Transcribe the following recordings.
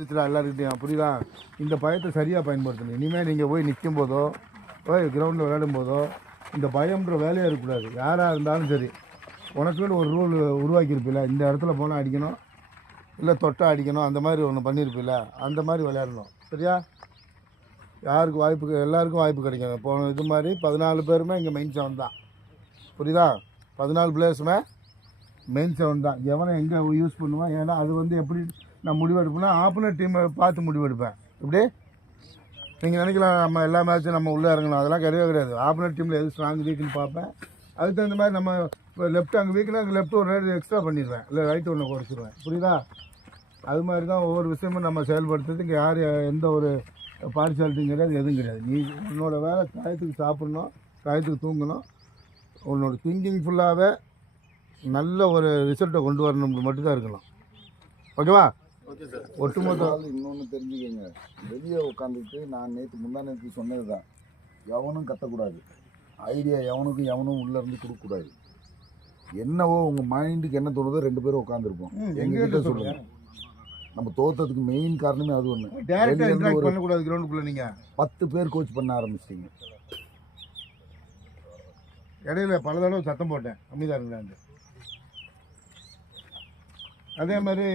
எல்லாருக்கிட்டையும் புரியுதா? இந்த பயத்தை சரியாக பயன்படுத்தணும். இனிமேல் நீங்கள் போய் நிற்கும் போதோ போய் கிரவுண்டில் விளையாடும் போதோ இந்த பயம்ன்ற வேலையே இருக்கக்கூடாது. யாராக இருந்தாலும் சரி, உனக்குன்னு ஒரு ரூல் உருவாக்கியிருப்பில்ல, இந்த இடத்துல போனால் அடிக்கணும், இல்லை தொட்டா அடிக்கணும், அந்த மாதிரி ஒன்று பண்ணியிருப்பில்ல, அந்த மாதிரி விளையாடணும். சரியா? யாருக்கு வாய்ப்பு, எல்லாருக்கும் வாய்ப்பு கிடைக்கும். இப்போ இது மாதிரி 14 பேருமே இங்கே மெயின் 7 தான். புரியுதா? 14 பிளேயர்ஸுமே மெயின் 7 தான். எவனை எங்கே யூஸ் பண்ணுவேன், ஏன்னா அது வந்து எப்படி நான் முடிவெடுப்பேன்னா ஆப்போனன்ட் டீமை பார்த்து முடிவெடுப்பேன். இப்படி நீங்கள் நினைக்கலாம் நம்ம எல்லா மேட்சும் நம்ம உள்ளே இறங்கணும், அதெல்லாம் கிடையாது. ஆப்போனன்ட் டீமில் எது ஸ்ட்ராங் வீக்குன்னு பார்ப்பேன். அதுக்கு தகுந்த மாதிரி நம்ம இப்போ லெஃப்ட் அங்கே வீக்குனா அங்கே லெஃப்ட் ஒரு ரேட் எக்ஸ்ட்ரா பண்ணிடுவேன், இல்லை ரைட் ஒன்று குறைச்சிடுவேன். புரியுதா? அது மாதிரி தான் ஒவ்வொரு விஷயமும் நம்ம செயல்படுத்துறது. இங்கே யார் எந்த ஒரு பார்ஷாலிட்டியும் கிடையாது, எதுவும் கிடையாது. நீ உன்னோட வேலை டயத்துக்கு சாப்பிட்ணும், டயத்துக்கு தூங்கணும், உன்னோட திங்கிங் ஃபுல்லாகவே நல்ல ஒரு ரிசல்ட்டை கொண்டு வரணும்னு மட்டும்தான் இருக்கணும். ஓகேவா? Okay sir. ஒட்டுமொத்த இன்னொன்று தெரிஞ்சுக்கங்க, வெளியே உட்காந்துட்டு நான் முந்தா நேற்று சொன்னது தான், எவனும் கத்தக்கூடாது, ஐடியா எவனும் உள்ளேருந்து கொடுக்கக்கூடாது. என்னவோ உங்கள் மைண்டுக்கு என்ன தோணுதோ 2 பேரும் உட்காந்துருப்போம். எங்ககிட்ட சொல்லுங்க. நம்ம தோத்ததுக்கு மெயின் காரணமே அது ஒன்று. டேரக்டாக இன்ட்ராக்ட் பண்ணக்கூடாது கிரவுண்டுக்குள்ளே. நீங்கள் 10 பேர் கோச் பண்ண ஆரம்பிச்சிட்டிங்க. இடையில பல தடவை சத்தம் போட்டேன், அமைதியாக இருந்தாண்டு. அதே மாதிரி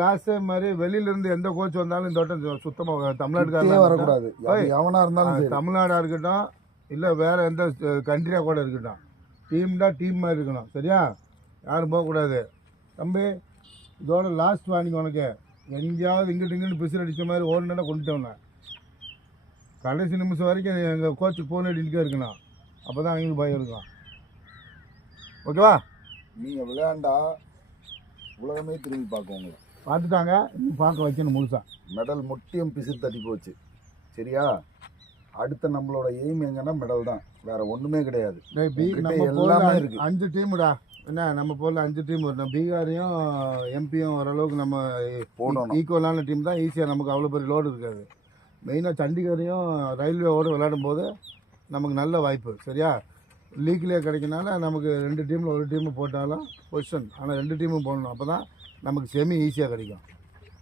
லாஸ்ட் டைம் மாதிரி வெளியிலேருந்து எந்த கோச் வந்தாலும் இந்த வட்டம் சுத்தமாக தமிழ்நாட்டுக்காரே வரக்கூடாது. எவனாக இருந்தாலும் தமிழ்நாடாக இருக்கட்டும், இல்லை வேறு எந்த கண்ட்ரியாக கூட இருக்கட்டும், டீம் மாதிரி இருக்கணும். சரியா? யாரும் போகக்கூடாது. தம்பி, இதோட லாஸ்ட் வார்னிங் உனக்கு. எங்கேயாவது இங்கிட்டு பிசில் அடித்த மாதிரி ஓடுனா கொண்டுட்டோம்னா கடைசி நிமிஷம் வரைக்கும் எங்கள் கோச்சுக்கு ஃபோன் அடிக்கிட்டே இருக்கணும். அப்போ தான் அவங்களுக்கு பயம் இருக்கும். ஓகேவா? நீங்கள் விளையாண்டா உலகமே திரும்பி பார்க்குவாங்க. பார்த்துட்டாங்க, இன்னும் பார்க்க வைக்கணும் முழுசா. மெடல் முட்டியும் பிசில் தட்டி போச்சு. சரியா? அடுத்த நம்மளோட எய்ம் எங்கன்னா மெடல் தான், வேற ஒன்றுமே கிடையாது. எல்லாமே இருக்கு. 5 டீமுடா. என்ன நம்ம போல 5 டீம் வரணும். பீகாரையும் எம்பியும் ஓரளவுக்கு நம்ம போடணும். ஈக்குவலான டீம் தான். ஈஸியாக நமக்கு அவ்வளோ பெரிய லோடு இருக்காது. மெயினாக சண்டிகரையும் ரயில்வேவோடு விளையாடும் போது நமக்கு நல்ல வாய்ப்பு. சரியா? லீக்லேயே கிடைக்கனால நமக்கு 2 டீமில் ஒரு டீமு போட்டாலும் பொசிஷன், ஆனால் 2 டீமும் போடணும். அப்போ தான் நமக்கு செமி ஈஸியாக கிடைக்கும்.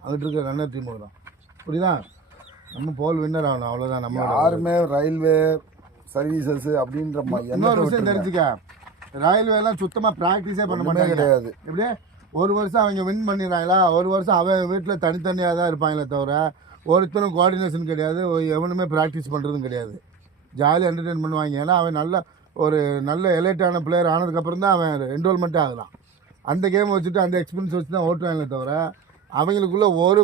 அங்கிட்டு இருக்க ரன்னர் டீம் வரும். புரியுதா? நம்ம போல் வின்னர் ஆகணும், அவ்வளோதான். நம்ம யாருமே ரயில்வே சர்வீசஸ் அப்படின்ற இன்னொரு விஷயம் தெரிஞ்சுக்க, ரயில்வேலாம் சுத்தமாக ப்ராக்டிஸே பண்ண மாட்டாங்க. கிடையாது. எப்படியே ஒரு வருஷம் அவங்க வின் பண்ணிடுறாங்களா, ஒரு வருஷம் அவன் வீட்டில் தனித்தனியாக தான் இருப்பாங்களே தவிர ஒருத்தரும் கோஆர்டினேஷன் கிடையாது, எவனுமே ப்ராக்டிஸ் பண்ணுறதும் கிடையாது. ஜாலியாக என்டர்டெயின் பண்ணுவாங்க. ஏன்னா அவன் நல்ல எலைட்டான பிளேயர் ஆனதுக்கப்புறம் தான் அவன் என்ரோல்மெண்ட்டே ஆகலாம். அந்த கேம் வச்சுட்டு அந்த எக்ஸ்பீரியன்ஸ் வச்சு தான் ஓட்டுவாங்களே தவிர அவங்களுக்குள்ள ஒரு